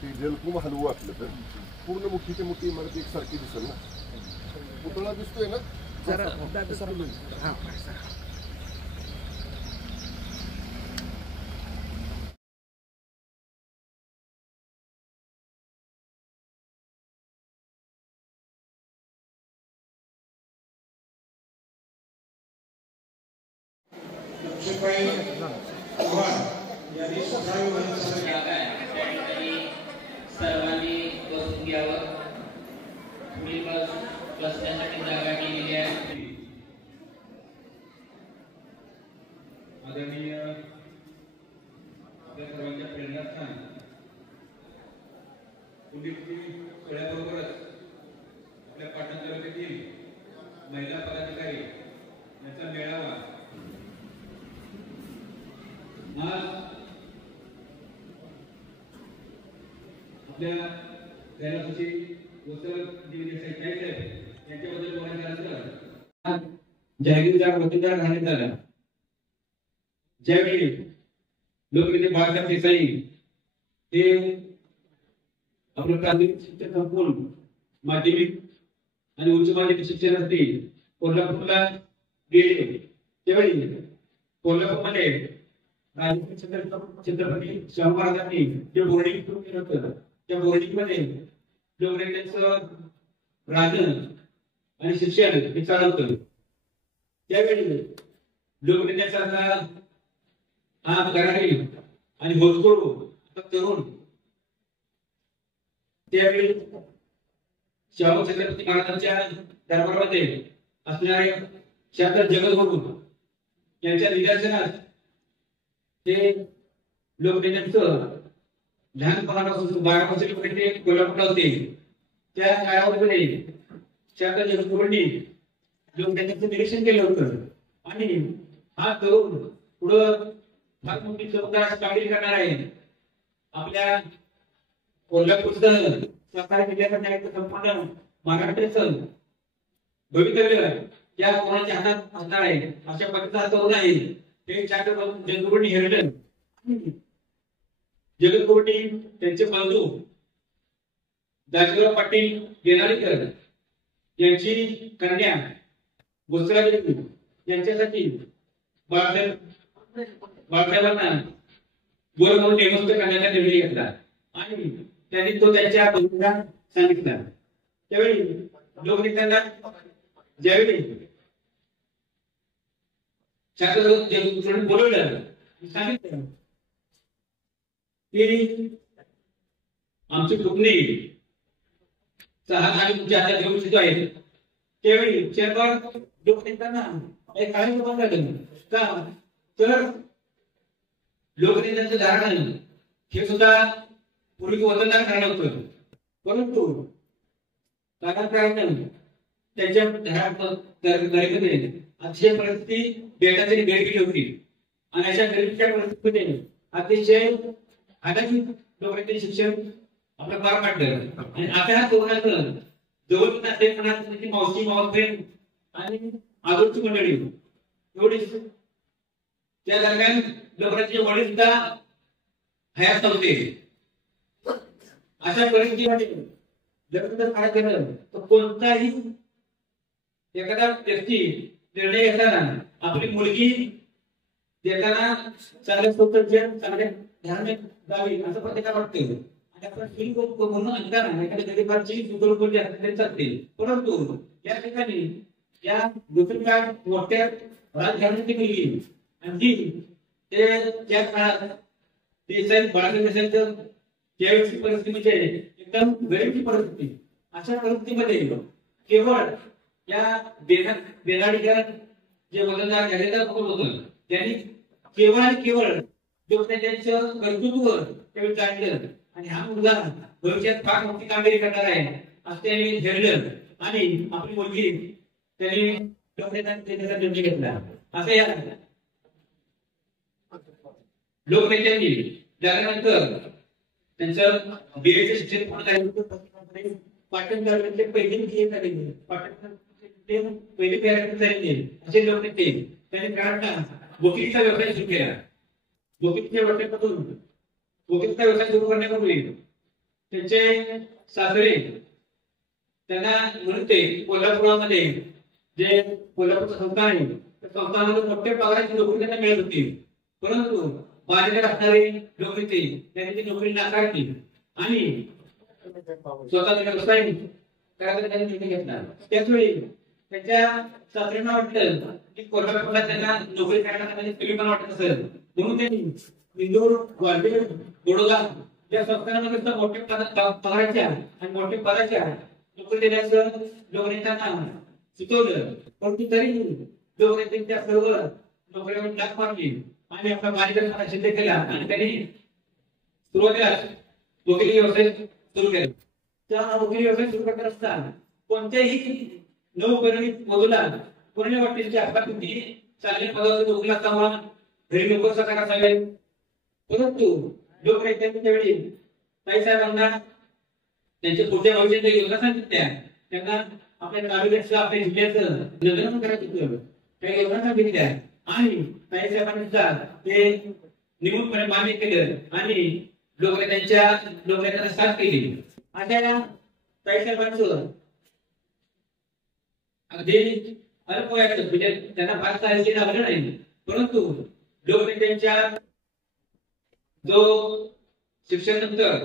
ते जलकुंभ हलवू वाटलं तर पूर्ण मोठी मोठी इमारत एकसारखी दिसेल ना. पुतळा दिसतोय ना जरा. सर्वांनी बसून घ्यावं. पुढील बसण्यासाठी जागा केलेली आहे. आदरणीय आपल्या सर्वांच्या प्रेरणास्थान पुण्यतिथी सोहळ्याबरोबरच आपल्या पाटण तालुक्यातील महिला पदाधिकारी यांचा मेळावा आज आपल्या कैलासवासी वत्सलजी साहेब यांच्याबद्दल बोलायचं झालं तर जहागीरदार वतनदार राहण्यात आला. ज्यावेळी लोकनेते बाळासाहेब देसाई हे आपलं प्राथमिक शिक्षण संपूर्ण माध्यमिक आणि उच्च माध्यमिक शिक्षणासाठी कोल्हापूरला गेले. त्यावेळी कोल्हापूरमध्ये छत्रपती शाहू महाराजांनी जे बोर्डिंग सुरू केलं होतं त्या बोर्डिंग मध्ये लोकनेत्यांचं राहणं आणि शिक्षण हे चालू होतं. त्यावेळी लोकनेत्यांचा हा करारी आणि होतकरू तरुण त्यावेळी शाहू छत्रपती महाराजांच्या दरबारामध्ये असणारे शास्त्र जगद्गुरू यांच्या निदर्शनात ते लोकनेत्यांचं लहानपणापासून 12 वर्षापर्यंत कोल्हापूरला होते. त्या काळामध्ये शास्त्र जगद्गुरूंनी लोकनेत्यांचं निरीक्षण केलं होतं आणि हा तरुण पुढं फार मोठी जबाबदार कामगिरी करणार आहे. आपल्या कोल्हापूरचं सहकारी जिल्ह्याचं संपूर्ण महाराष्ट्राचं भवितव्य या कोणाच्या हातात असणार आहे अशा पद्धतीचा तरुण आहे. हे जगद्गुरूंनी हेरलं. जगद्गुरूंनी त्यांचे बंधू दासगराव पाटील गेनाळीकर यांची कन्या वत्सलादेवी यांच्यासाठी बाळासाहेबांना गोर म्हणून नेमस्त करण्याचा निर्णय घेतला आणि त्यांनी तो त्यांच्या बंधूंना सांगितला. त्यावेळी लोकनेत्यांना ज्यावेळी शास्त्रज्ञ बोलवलं सांगितलं की आमची पुतणी आणि तुमच्या हातात घेऊन सुद्धा आहेत. त्यावेळी शेरकर लोकनेत्यांना एक काही झालं का तर लोकनेत्यांचं धारण हे सुद्धा पूर्वी वतनदार कारण होतं. परंतु कालांतराने त्यांच्या घरामध्ये अतिशय परिस्थिती बेटाची भेट केली होती आणि अशा गरिबीच्या परिस्थितीमध्ये अतिशय हाताची लोकांचे शिक्षण आपलं पार पाडलं आणि आता ह्या तरुणाचं जवळ नातेपणाची मावशी मावसबहीण आणि आजोळची मंडळी एवढीच त्या दरम्यान लोकांचे वडील सुद्धा हयात नव्हते. अशा परिस्थितीमध्ये जर काय केलं तर कोणताही एखादा व्यक्ती निर्णय घेताना आपली मुलगी देताना चांगल्या स्वतःच्या चांगल्या ध्यानाने द्यावी असं प्रत्येकाला वाटतं आणि आपण म्हणून ऐकताना एखाद्या गरीबाची सुदृढ बोलली असते चालते. परंतु या ठिकाणी या दुसरीकडे मोठ्या राजघराण्याची मुलगी आणि ती त्या काळात देसाई बाळासाहेब देसाईंचं त्यावेळेची परिस्थिती म्हणजे एकदम गरीबची परिस्थिती. अशा परिस्थितीमध्ये केवळ या बेनाडीकर जे वतनदार जाहीरदार होतं त्यांनी केवळ आणि केवळ लोकनेत्यांचं कर्तृत्व त्यावेळी काढलं आणि हा मुलगा भविष्यात फार मोठी कामगिरी करणार आहे असं त्यांनी ठरलं आणि आपली मुलगी त्यांनी लोकनेत्यांचा निर्णय घेतला. असं या लोकनेत्यांनी त्यानंतर त्यांचं बीएचं शिक्षण पूर्ण झालं. पाटण तालुक्यातले पहिले पॅरेंट झालेले असे लोकनेते त्यांनी काळात वकिलीचा व्यवसाय सुरू केला. वकिलीच्या व्यवसायापासून वकिलीचा व्यवसाय सुरू करण्यापूर्वी त्याचे सासरे त्यांना म्हणते कोल्हापुरामध्ये जे कोल्हापूरचं संस्थान आहे त्या संस्थानामध्ये मोठ्या पगाराची नोकरी त्यांना मिळत होती, परंतु माझ्याकडे असणारे नोकरी त्यांनी ती नोकरी नाकारली आणि स्वतःचा व्यवसाय करायचा त्यांनी निर्णय घेतला. त्याचवेळी त्यांच्या सासऱ्यांना वाटलं की कोल्हापूरला त्यांना नोकरी करण्यासाठी कमीपण वाटत असेल, म्हणून त्यांनी इंदूर, ग्वाल्हेर, बडोदा या संस्थानामध्ये मोठ्या पगाराच्या आणि मोठ्या पदाच्या नोकरी देण्याचं लोकनेत्यांना सुचवलं. परंतु तरी लोकनेत्यांनी त्या सर्व नोकरीवर लाथ मारली आणि आपला कार्यक्रम सिद्ध केला आणि त्यांनी सुरुवातीला वकिली व्यवसाय सुरू केला. त्या वकिली व्यवसाय सुरू करत असताना कोणत्याही नवपरिणित मधुला पूर्ण वाटते आपली चांगली पदावर नोकरी असताना घरी नोकर स्वतः असावे, परंतु लोकनेत्यांनी त्यावेळी ताईसाहेबांना त्यांच्या पुढच्या भविष्याच्या योजना सांगितल्या. त्यांना आपल्या तालुक्याचं आपल्या जिल्ह्याचं नियोजन करायचं होतं, काही योजना सांगितल्या आणि ताईसाहेबांनी ते निमूटपणे मान्य केलं आणि लोकनेत्यांना साथ केली. अशा ताईसाहेबांचं अगदी अल्प वयात म्हणजे त्यांना फार साहित्य लागलं नाही, परंतु लोकनेत्यांच्या जो शिक्षण नंतर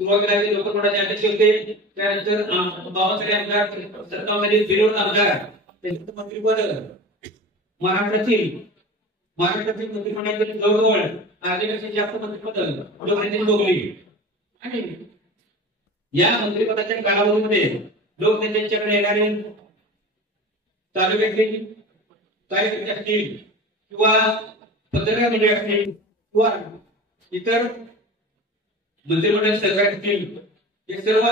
सुरुवातीला लोकमताचे अध्यक्ष होते, त्यानंतर बाबासाहेब आमदार 57 मध्ये फिरवून आमदार त्यांचं मंत्रिपद महाराष्ट्रातील मंत्रिमंडळातील जवळजवळ अर्ध्यापेक्षा जास्त मंत्रिपद लोकनेत्यांनी भोगली आणि या मंत्रिपदाच्या कालावधीमध्ये लोकनेत्यांच्याकडे येणारे तालुक्यातील साहित्य असतील किंवा पत्रकार मंडळ असतील किंवा इतर मंत्रिमंडळ सरकार असतील, हे सर्व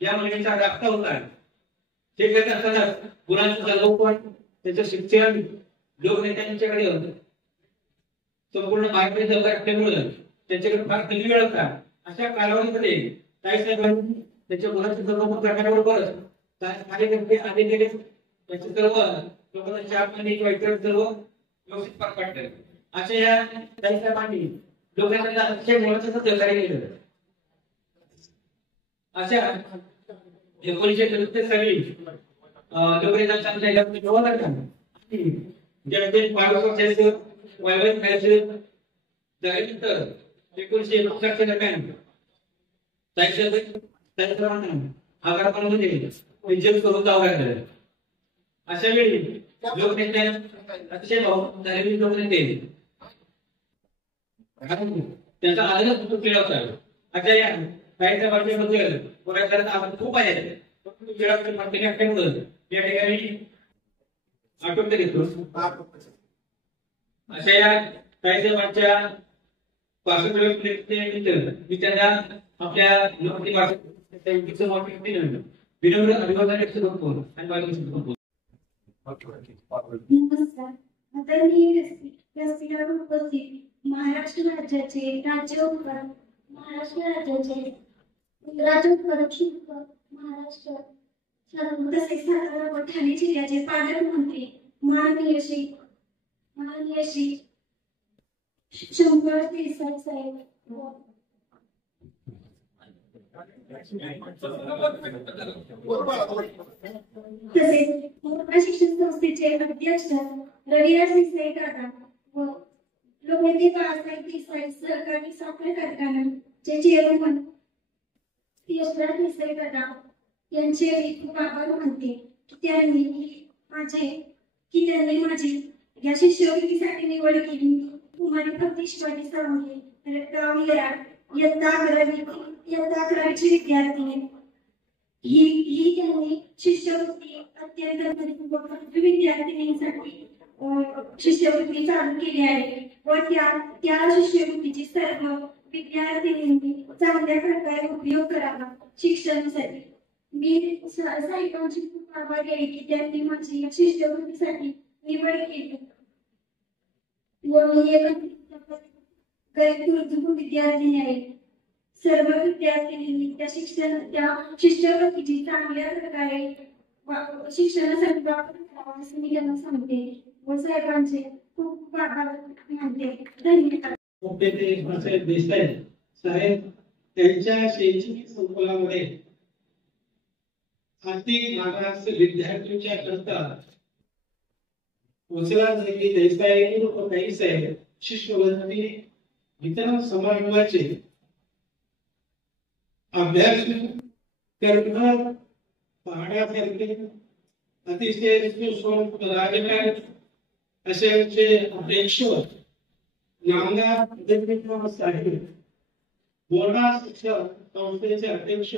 या मंडळीचा राबता होता. हे करत असताना मुलांचं संगोपन, त्याचं शिक्षण लोकनेत्यांच्याकडे होतं. संपूर्ण महाराष्ट्र सरकार असल्यामुळे त्यांच्याकडे फार कमी वेळ होता. अशा कालावधीमध्ये ताईसाहेबांनी त्यांच्या मुलांचं संगोपन करण्याबरोबरच कार्यकर्ते आले गेले त्यांचे सर्व लोकांच्या सर्व व्यवस्थित पार पाडले. अशा या ताईसाहेबांनी लोकांना अतिशय महत्वाचं सहकार्य केलं. अशा 1973 साली लोकनेता चांगल्या जनतेने 5 वर्षाचं वैवाहिक मिळायचं झाल्यानंतर 1961 दरम्यान ताईसाहेबांना आगारपणामध्ये विजय करून दावा केला. अशा वेळी लोकनेते अतिशय धार्मिक लोकनेते त्यांचा आदर केला होता. अशा या ताईसाहेबांबद्दल बोलायचं आवाज खूप आहे, या ठिकाणी आठवण घेतो. अशा या ताईसाहेबांच्या मी त्यांना आपल्या लोकमती विनम्र अभिवादन व्यक्त करतो आणि नमस्कार. आदरणीय व्यासपीठावर उपस्थित महाराष्ट्र राज्याचे राज्य उत्पादक महाराष्ट्र तसेच सातारा व ठाणे जिल्ह्याचे पालकमंत्री माननीय श्री शंकर देसाई साहेब, तसेच शिक्षण संस्थेचे अध्यक्ष रविराज देसाई दादा व लोकनेते बाळासाहेब देसाई सहकारी साखर कारखान्याचे चेअरमन यशराज देसाई दादा यांचे खूप आभार मानते की त्यांनी माझी या शिष्यवृत्तीसाठी निवड केली. कुमारी भक्ती शिवाजी सावंगे, गाव येराड, इयत्ता 11वीची विद्यार्थिनी. ही त्यांनी शिष्यवृत्ती अत्यंत विद्यार्थिनींसाठी शिष्यवृत्ती चालू केली आहे व त्या शिष्यवृत्तीची सर्व विद्यार्थिनींनी चांगल्या प्रकारे उपयोग करावा शिक्षणासाठी. मी साहेबांची खूप आभारी आहे की त्यांनी माझी शिष्यवृत्तीसाठी निवड केली व मी विद्यार्थिनी आहे. सर्व विद्यार्थिनींनी त्या शिष्यवृत्तीची चांगल्या प्रकारे शिक्षणासाठी वापर करावा असं मी त्यांना सांगते व साहेबांचे खूप आभार मानते. धन्यवाद. देसाई साहेब त्यांच्या शैक्षणिक संकुलामध्ये आर्थिक मागास विद्यार्थ्यांच्या करता वसला देसाई व काही साहेब शिष्यवृत्ती वितरण समारंभाचे अभ्यास करणं पाहण्यासारखे अतिशय सुसंस्कृत राजकारण असे आमचे अध्यक्ष नामदार साहेब बोर्डा शिक्षण संस्थेचे अध्यक्ष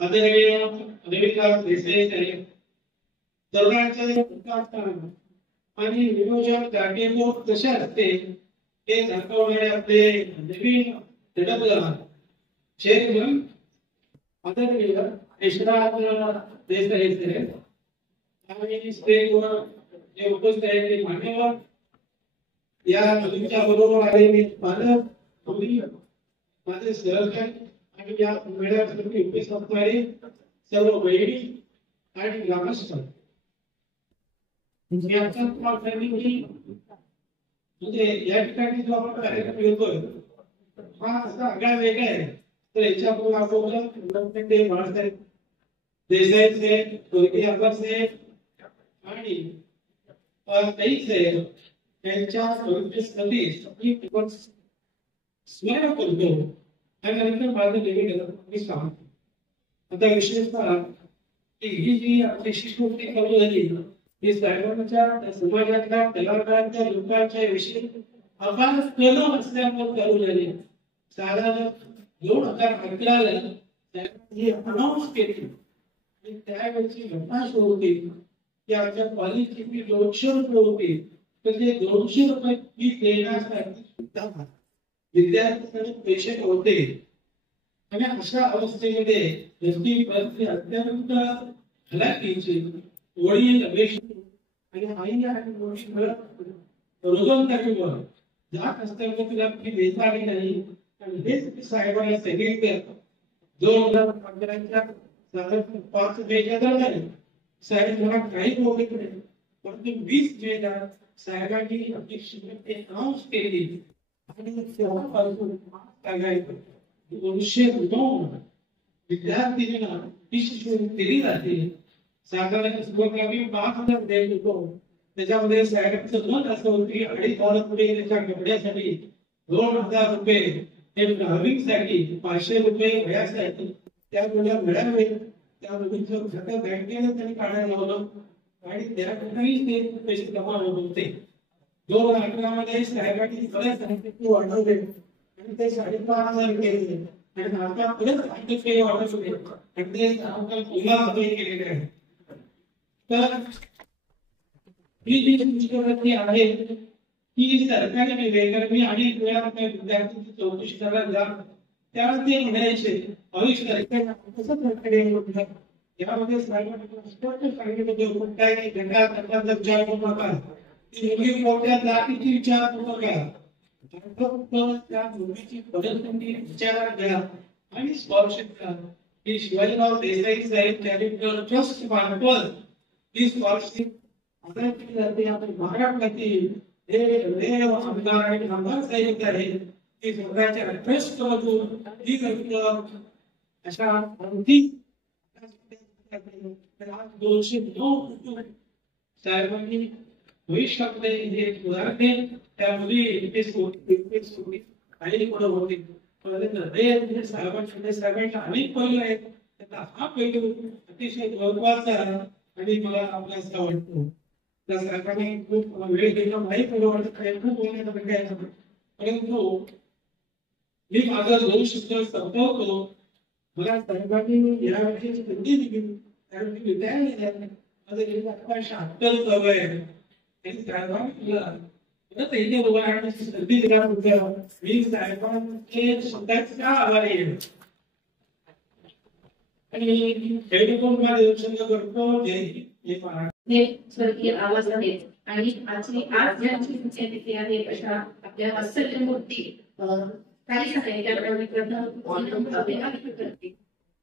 आदरणीय रविकांत देसाई साहेब तरुणांचे विकास आणि नियोजन काटेकोर कसे असते हे दाखवणारे आपले नवीन घटकदार चेअरमन आदरणीय यशराज देसाई साहेब आणि स्टेजवर जे उपस्थित आहेत ते मान्यवर या मुलींच्या बरोबर आलेले पालक मुली माझे सहकारी आणि या मेळाव्यासाठी उपस्थित असणारे सर्व बहिणी आणि ग्रामस्थ म्हणजे या ठिकाणी जो आपण कार्यक्रम घेतोय हा असा आगळा वेगळा आहे तर याच्यापूर्वी आपण ते बाळासाहेब देसाई साहेब कोळके आबा साहेब आणि ताई साहेब यांच्या स्मृती स्मरण करतो आणि नंतर माझं निवेदन मी सांगतो आता विशेषतः ही जी आपली शिष्यवृत्ती चालू झाली ही साहेबांच्या समाजातल्या कलाकारांच्या लोकांच्या विषयी अपार कलम असल्यामुळे चालू झाली साधारण 2011 त्यांनी अनाउन्स केली आणि त्यावेळची घटना सुरू होती की आमच्या कॉलेजची फी 200 रुपये होती तर ते 200 रुपये फी देण्यासाठी विद्यार्थ्यांकडे पैसे होते आणि अशा अवस्थेमध्ये जशी परिस्थिती अत्यंत हलाखीची वडील आणि आई आणि रोजंदारीवर जात असताना तिला फी देता आली नाही आणि हेच साहेबांना सांगितलं 2015च्या साधारण 5 मेच्या दरम्यान साहेब मला काही बोलत नाही परंतु 20 मेला साहेबांनी आपली शिक्षण अनाउन्स केली आणि तेव्हापासून सांगायचं 209 विद्यार्थ्यांना ही शिष्यवृत्ती दिली जाते साधारण सुरुवातीला 5000 देत होतो त्याच्यामध्ये साहेबांचं मत असं होतं की 2,500 रुपये त्याच्या कपड्यासाठी 2,000 रुपये हे ड्रायव्हिंगसाठी 500 रुपये वयासाठी त्या मुला मिळावे त्या मुलींचं खातं बँकेनं त्यांनी काढायला लावलं आणि त्या ठिकाणी ते पैसे जमा होत होते 2018 मध्ये साहेबांनी परत सांगितले वाढवले आणि ते 5,500 केले आणि आता परत 800 वाढवले आणि ते आपण पुन्हा केलेले आहे तर ही जी शिष्यवृत्ती आहे ही सरकारी नव्हे अनेक वेळा विद्यार्थ्यांची चौकशी करायला जा त्यावेळेस ते म्हणायचे भविष्य कसं सरकारी यामध्ये सांगितलं कोणत्याही नाही घंटा करता विचार करू नका ती मुलगी मोठ्या जातीची विचार करू नका त्या मुलीची परिस्थिती विचारात घ्या आणि स्कॉलरशिप घ्या ही शिवाजीराव देसाई साहेब चॅरिटेबल ट्रस्ट मार्फत ही स्कॉलरशिप आता केली जाते आपण महाराष्ट्रातील हे आमदार आणि आमदार साहेब आहेत ते स्वतःच्या ट्रस्ट मधून ही रक्कम अशा आणखी 209 साहेबांनी भविष्यामध्ये हे उदाहरणे त्या मुली काही मुलं होती साहेबांच्या अनेक पैलू आहेत त्याचा हा पैलू अतिशय महत्वाचा आणि मला आपल्यास आवडतो त्या साहेबांनी खूप वेळ दिला नाही खूप बोलण्याचा परंतु मी माझा 2 शब्द संपवतो मला साहेबांनी याविषयी संधी दिली कारण मी विद्यार्थी माझं 1978 सवय आहे आणि साहेबांनी परत इथे उभा राहण्याची संधी दिल्याबद्दल मी साहेबांचे शब्दाचे आभारी आहे आणि टेलिफोन मध्ये दर्शन करतो हे स्वर्गीय आवाज आहे आणि आज ज्यांची पुण्यतिथी आहे अशा आपल्या वात्सल्य मूर्ती काही साहित्याप्रमाणे करते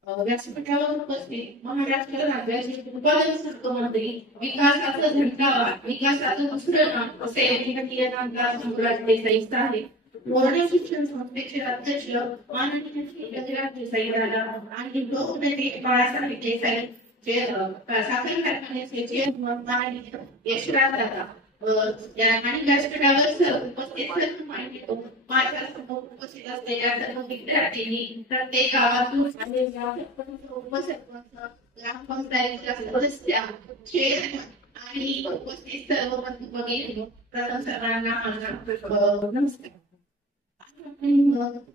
व्यासपीठावर उपस्थित महाराष्ट्र राज्याचे उत्पादन मंत्री विकासाचा झंडा विकासाचं दुसरं नाव असे नामदार संकुलात देसाई आहे बोर्ड शिक्षण संस्थेचे अध्यक्ष माननीय श्री गजराज देसाई दादा आणि लोकनेते बाळासाहेब देसाई साखर कारखान्याचे चेअरमन माननीय यशराज दादा आणि व्यासपीठावर उपस्थित सर्व मान्यवर माझ्यासमोर उपस्थित असलेल्या सर्व विद्यार्थ्यांनी प्रत्येक गावातून आलेल्या उपसरपंच ग्रामपंचायतीच्या सदस्य चेअरमन आणि उपस्थित सर्व बंधू भगिनी प्रथम सर्वांना माझा नमस्कार.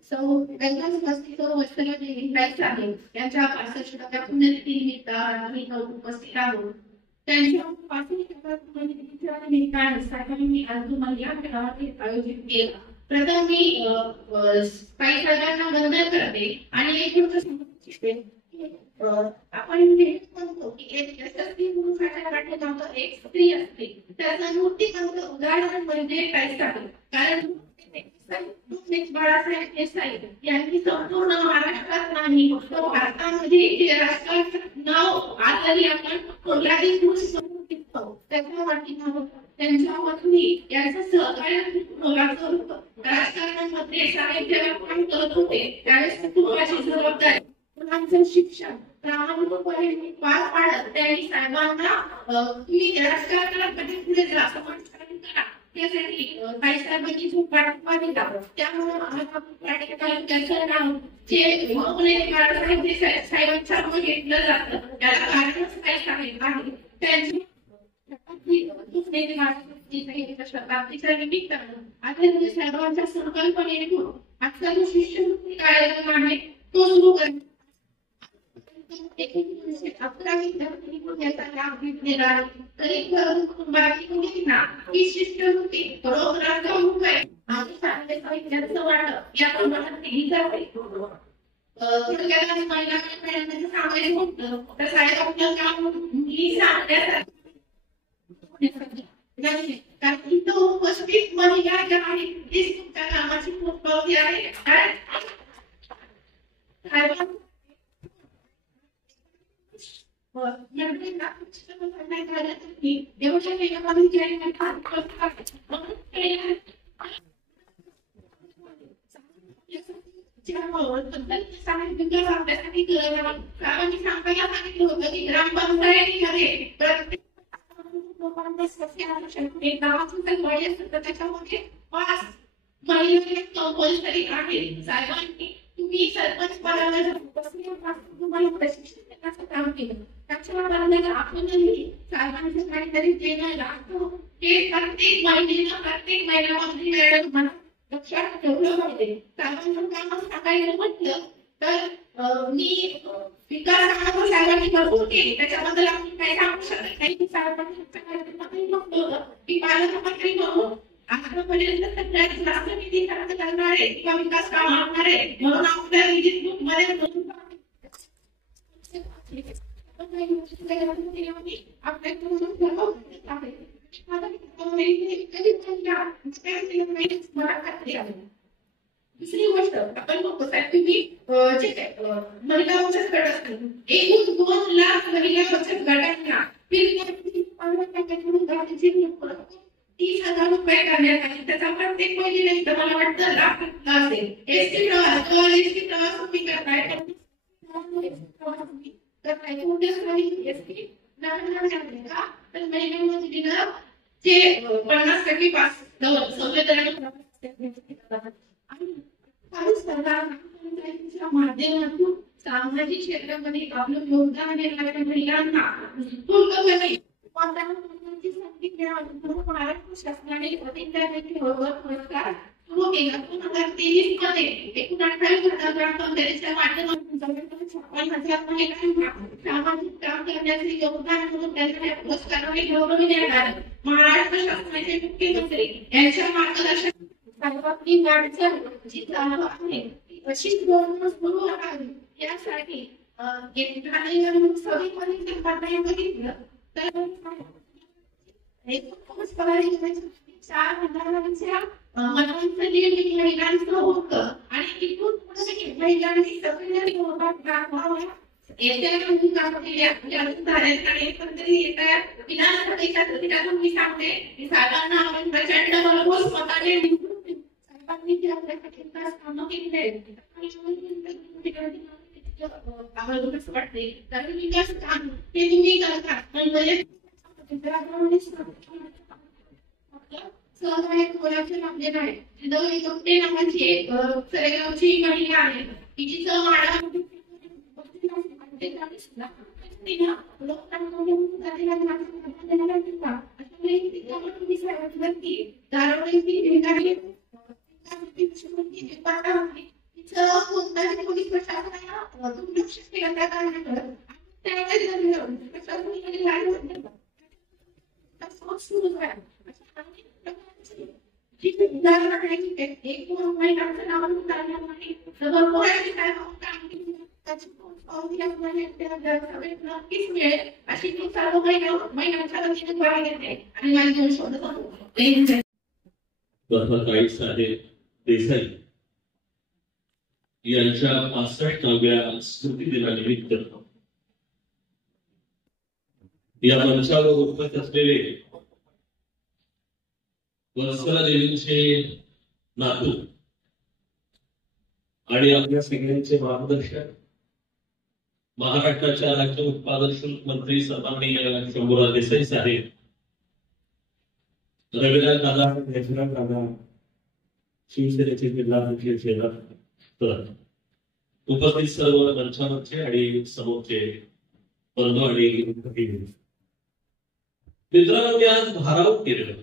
सौ वत्सला देवी आहे यांच्या 65व्या पुण्यतिथीनिमित्त आम्ही उपस्थित आहोत. त्यांच्या 65व्या निमित्ताने मी आज तुम्हाला या खेळावर आयोजित केला. प्रथम मी काही सर्वांना वंदन करते आणि एक गोष्ट सांगू इच्छिते. आपण म्हणतो की एक यशस्वी पुरुषाच्या पाठीमागे एक स्त्री असते. त्याचं मूर्तिमंत उदाहरण म्हणजे काहीच आहे. कारण बाळासाहेब देसाई यांनी संपूर्ण महाराष्ट्रात नाही तर भारतामध्ये जे राजकारणाचं नाव आजही आपण कोल्हारी पुरुष त्याच्या वाटीनं त्यांच्या पत्नी यांचं सहकार्य होतं. राजकारणामध्ये साहित्य काम करत होते त्यावेळेस कुटुंबाची जबाबदारी मुलांचं शिक्षण प्रामाणिकपणे पार पाडत त्यांनी साहेबांना तुम्ही राजकारणात कधी पुढे जा असं म्हणून करा त्यासाठी साहेबांनी खूप पाठिंबा दिला. त्यामुळे त्यांचं नाव जे बाळासाहेब देसाई साहेबांच्या घेतलं जातं त्याला कारणच काय साहेब आहे. त्यांची शताब्दीच्या निमित्तानं आदरणीय साहेबांच्या संकल्पनेतून आजचा जो शिष्यवृत्ती कार्यक्रम आहे तो सुरू करण्यात 1911 विद्यार्थी याचा लाभ घेतलेला आहे. तरी बाकी मुलींना ही शिष्यवृत्ती बरोबराचा उपाय आणि चांगले साहित्याचं वाटप या प्रमाणात केली जाते. थोडक्यात महिला खेळण्याचं सांगायचं होतं तर साहेब आपलं काम मुली सांगण्यासाठी नाही कारण इथं उपस्थित महिला ज्या आहेत तीच तुमच्या कामाची पोचपावती आहे. कंपल्सरी आहे. साहेबांनी तुम्ही सरपंच पदावर तुम्हाला प्रशिक्षण काम केलं त्याच्या आपणही साहेबांचं काहीतरी देणं लागतो ते प्रत्येक महिन्यामध्ये वेळ मला लक्षात ठेवलं पाहिजे. साहेबांचं काम सांगायला म्हटलं तर मी विकास कामावर साहेबांनी भरपूर केली त्याच्याबद्दल आपण काही सांगू शकत नाही. साहेबांनी की पालकमंत्री म्हणून आतापर्यंत सगळ्यात जास्त निधी खर्च करणारे किंवा विकास काम आणणारे म्हणून आपल्या निधीत मध्ये दुसरी गोष्ट आपण बघतो तुम्ही जे महिला बचत गट असतील एकूण 2 लाख महिला बचत गटांना 30,000 रुपये करण्यात आले. त्याचा प्रत्येक महिलेने मला वाटतं लाख असेल. एसटी प्रवास तुम्ही करताय तर महिलांना जे 50% पास माध्यमातून सामाजिक क्षेत्रामध्ये आपलं योगदान देणाऱ्या महिलांना महाराष्ट्र शासनाने पुरस्कार सुरू केला. 2023 मध्ये 29,000 ग्रामपंचायतीच्या माध्यमातून 56,000 महिलांना सामाजिक काम करण्याचे योगदान म्हणून त्यांना पुरस्काराने गौरविण्यात आलं. महाराष्ट्र शासनाचे मुख्यमंत्री यांच्या मार्गदर्शनाखाली साहेबांनी वाटचाल जी चालू आहे अशीच धोरणं सुरू राहावी यासाठी सगळीकडे बघितलं तर 4,000 मतांचं निर्णय महिलांचं होतं आणि तिथून महिलांनी सक्रिय सहभाग दाखवावा. येत्या विधानसभेच्या मी सांगते की साहेबांना आपण प्रचंड भरघोस मताने साहेबांनी आपल्यासाठी कामं केलेली आहेत. आम्हाला कसं वाटते कारण विकास काम ते तुम्ही करता सहकार्य कोणाचे लाभले नाही. कपडे नावाची एक सरेगावची महिला आहे तिची माडा पोलीस प्रशासनाला दुर्लक्ष केलं त्या कारणानं एक महिलांचं नाव नक्कीच मिळेल अशी ती सर्व महिलांच्या लक्षात बाहेर येते आणि माझ्या शोधत देसाई यांच्या 65व्या स्मृती दिनानिमित्त या मंचावर उपस्थित असलेले वत्सला देवींचे नातू आणि आपल्या सगळ्यांचे मार्गदर्शक महाराष्ट्राच्या राज्य उत्पादन शुल्क मंत्री सन्माननीय शंभूराज देसाई साहेब, रविराज दादा, यशराज दादा, शिवसेनेचे जिल्हाध्यक्ष तर उपस्थित सर्व मंचावरचे आणि समोरचे बंधू आणि मित्रांनो, मी आज भारावून केलेलं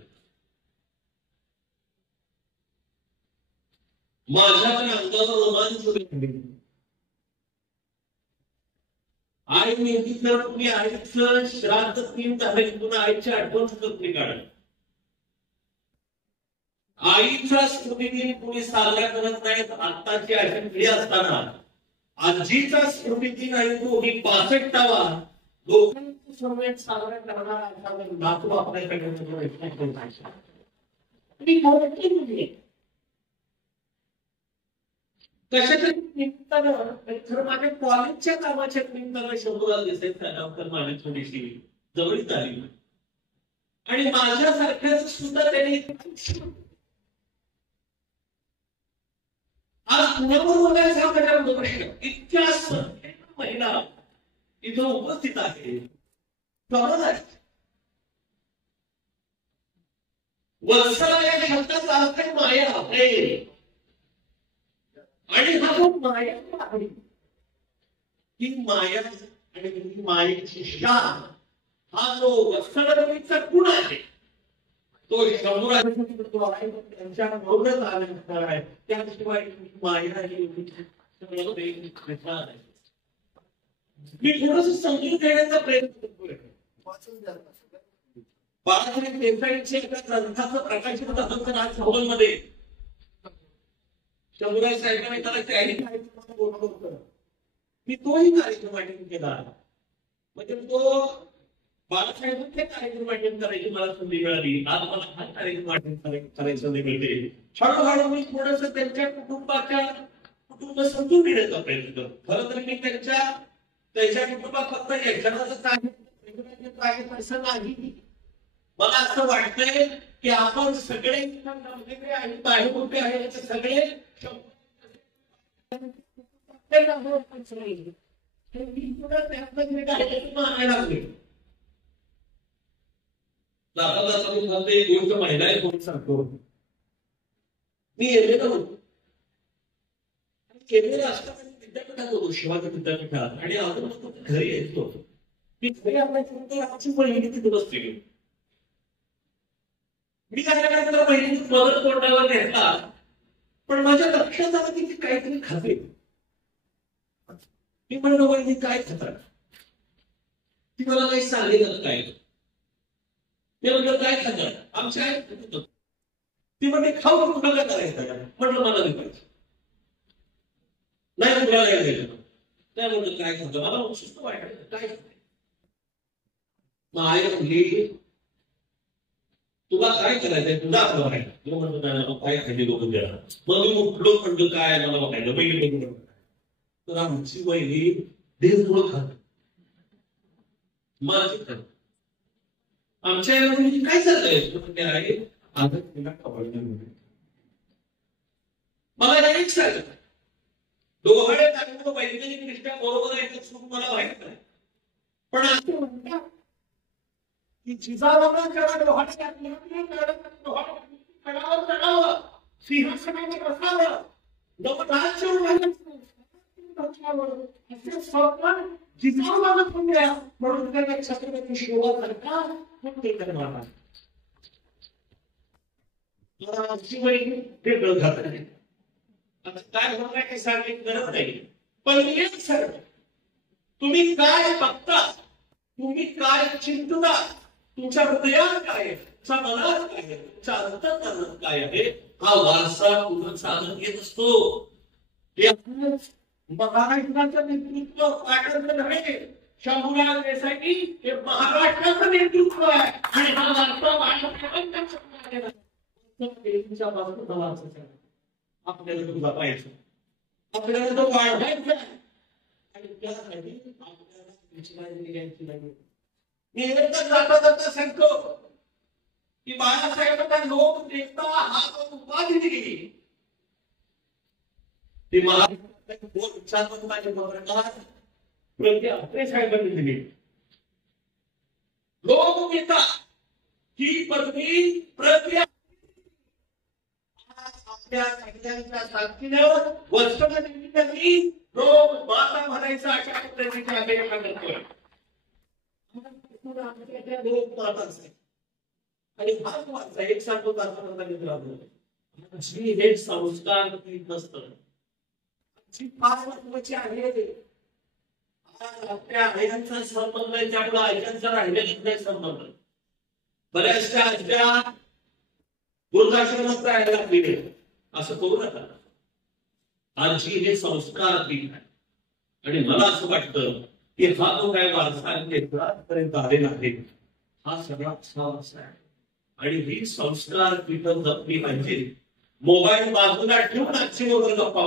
माझ्याकडे अंगाचा रोमांच आई नेहमी तर तुम्ही आईचं श्राद्ध 3 तारखेतून आईची आठवण सुद्धा काढा. आईचा स्मृतिदिन कुणी साजरा करत नाहीत. आत्ताची अशी पिढी असताना आजीचा स्मृतिदिन आहे तो ही 65वा लोकांचा सण साजरा करणारा नातू आपल्याकडे कशातरी निमित्तानं माझ्या कॉलेजच्या कामाच्या निमित्तानं शंभूराज देसाई साहेबांकडे माझी थोडीशी जवळीक आली आणि माझ्यासारख्याच सुद्धा त्यांनी आज पुण्याबरोबर प्रश्न इतक्या महिला इथं उपस्थित आहे. वत्सला या शब्दाचा अर्थ माया आहे आणि हा जो माया आहे ही माया आणि मायेची शान हा जो वत्सला गुण आहे तो त्यांच्या बरोबरच आलेला आहे. त्याशिवाय माया मी थोडस समजून घेण्याचा प्रयत्न करतोय. बाळासाहेब देसाईंचे एका ग्रंथाचं प्रकाशन होतं आज भवनमध्ये. शंभूराज साहेबांनी त्याला त्याही बोलवलं होतं. मी तोही कार्यक्रम अटेंड केला. म्हणजे तो बाळासाहेबांचे कार्यक्रम अटेंड करायची मला संधी मिळाली. आज मला हा कार्यक्रम अटेंड करायची संधी मिळते. हळूहळू मी थोडस त्यांच्या कुटुंब समजून घेण्याचा प्रयत्न करतो. खरं तर मी त्याच्या कुटुंबात फक्त यशनाचं आहे असं नाही. मला असं वाटतंय की आपण सगळे आणि काही मोठे आहेत सगळे गोष्ट महिला आहे कोण सांगतो. मी एमएला राष्ट्रपती विद्यापीठात होतो, शिवाजी विद्यापीठात, आणि अजून घरी येतो. मी घरी आमची पहिली तिथे बसली. मी त्याच्यानंतर पहिली मदत तोंडावर घेतला पण माझ्या लक्षात आलं की काहीतरी खाते. मी म्हणलं वहिनी काय खातात. ती मला काही सांगितलं काय. मी म्हणलं काय खातात आमच्या आई. ती म्हणते खाऊ कुणाला करायचं. म्हटलं मला नाही पाहिजे. नाही कुणाला गेलं काय म्हणलं काय खातं. मला विशिष्ट वाटलं काय खाते. मग आई म्हणली तुला काय करायचंय तुझा आपलं बघायला. तुला म्हणतो काय खायचे लोक द्या. मग मी उठलो म्हणतो काय मला बघायला पहिली. तर आमची वहिनी देव थोडं खात मला खात. आमच्या काय चाललंय आहे आता तिला खबर नाही. मला एक सांगा, डोहाळे टाकणं वैज्ञानिकदृष्ट्या बरोबर आहे का चूक मला माहित नाही, पण असं म्हणतात की जिजाबाईंच्या डोहाळे टाकलं गडावर चढावं, सिंहासनावर बसावं, नवराज्य जिजाऊ म्हणून त्यांना छत्रपती शिवाजी सरकार ते करणार ते घालत नाही. आता काय होणार काही सांगितलं गरज नाही, पण एक सर तुम्ही काय बघता, तुम्ही काय चिंतता, तुमच्या हृदयात काय आहे, तुमच्या मनात काय आहे, तुमच्या अंतःकरणात काय आहे, हा वारसा पुढे चालत येत असतो. महाराष्ट्राचं नेतृत्व पाटणचं नव्हे, शंभूराज देसाई हे महाराष्ट्राचं नेतृत्व आहे आणि हा वारसा आपल्याला तो जपायचा, आपल्याला तो वाढवायचा आणि त्यासाठी आपल्याला विचारायची घ्यायची नाही. मी एकच जाता जाता सांगतो की बाळासाहेबांना लोक देता हा जो उपाधी दिली ती मला साहेबांनी दिली. लोकनेता ही पदवी प्रक्रिया आपल्या सगळ्यांच्या साक्षीवर वर्षानिमित्ताने लोक माता म्हणायचा अशा पद्धतीची अपेक्षा करतोय. लोक माता आणि हाच वाचा एक सांगतो हे संस्कार नसतं फार महत्वाची आहे. आपल्या आयांचा संबंध आहे त्यामुळे आयांचा राहिलेला नाही संबंध. बऱ्याचशा आज्या वृद्धाश्रमात राहायला लागले असं करू नका. आजी हे संस्कार पीठ आहे आणि मला असं वाटतं की हा जो काय वारसा पर्यंत आलेला आहे हा सगळा वारसा आहे आणि ही संस्कार पीठ जपली पाहिजे. मोबाईल बाजूला ठेवून आजची वगैरे गप्पा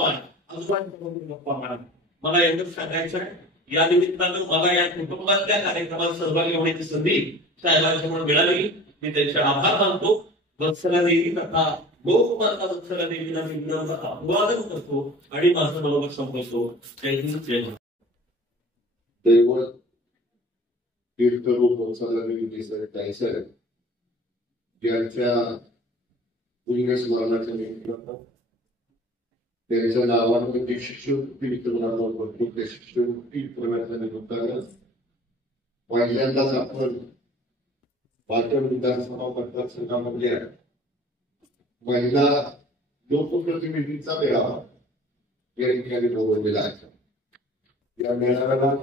मारा. मला एवढंच सांगायचं आहे. या निमित्तानं मला या कुटुंबातल्या कार्यक्रमात सहभागी होण्याची संधी साहेबांच्यामुळे मिळाली. मी त्यांचे आभार मानतो. वत्सला देवी तथा गोमाता वत्सला देवीला मी अभिवादन करतो आणि माझं बरोबर संपवतो. जय हिंद जय भारत. दैवत तीर्थरूप वत्सला देवी साहेब यांच्या पुण्यस्मरणाच्या निमित्तानं त्यांच्या नावामध्ये शिष्यवृत्ती वितरणावर भरपूर त्या शिष्यवृत्ती वितरणाच्या निमित्तानं पहिल्यांदाच आपण पाटण विधानसभा मतदारसंघामधल्या महिला लोकप्रतिनिधींचा मेळावा या ठिकाणी बोलवलेला आहे. या मेळाव्याला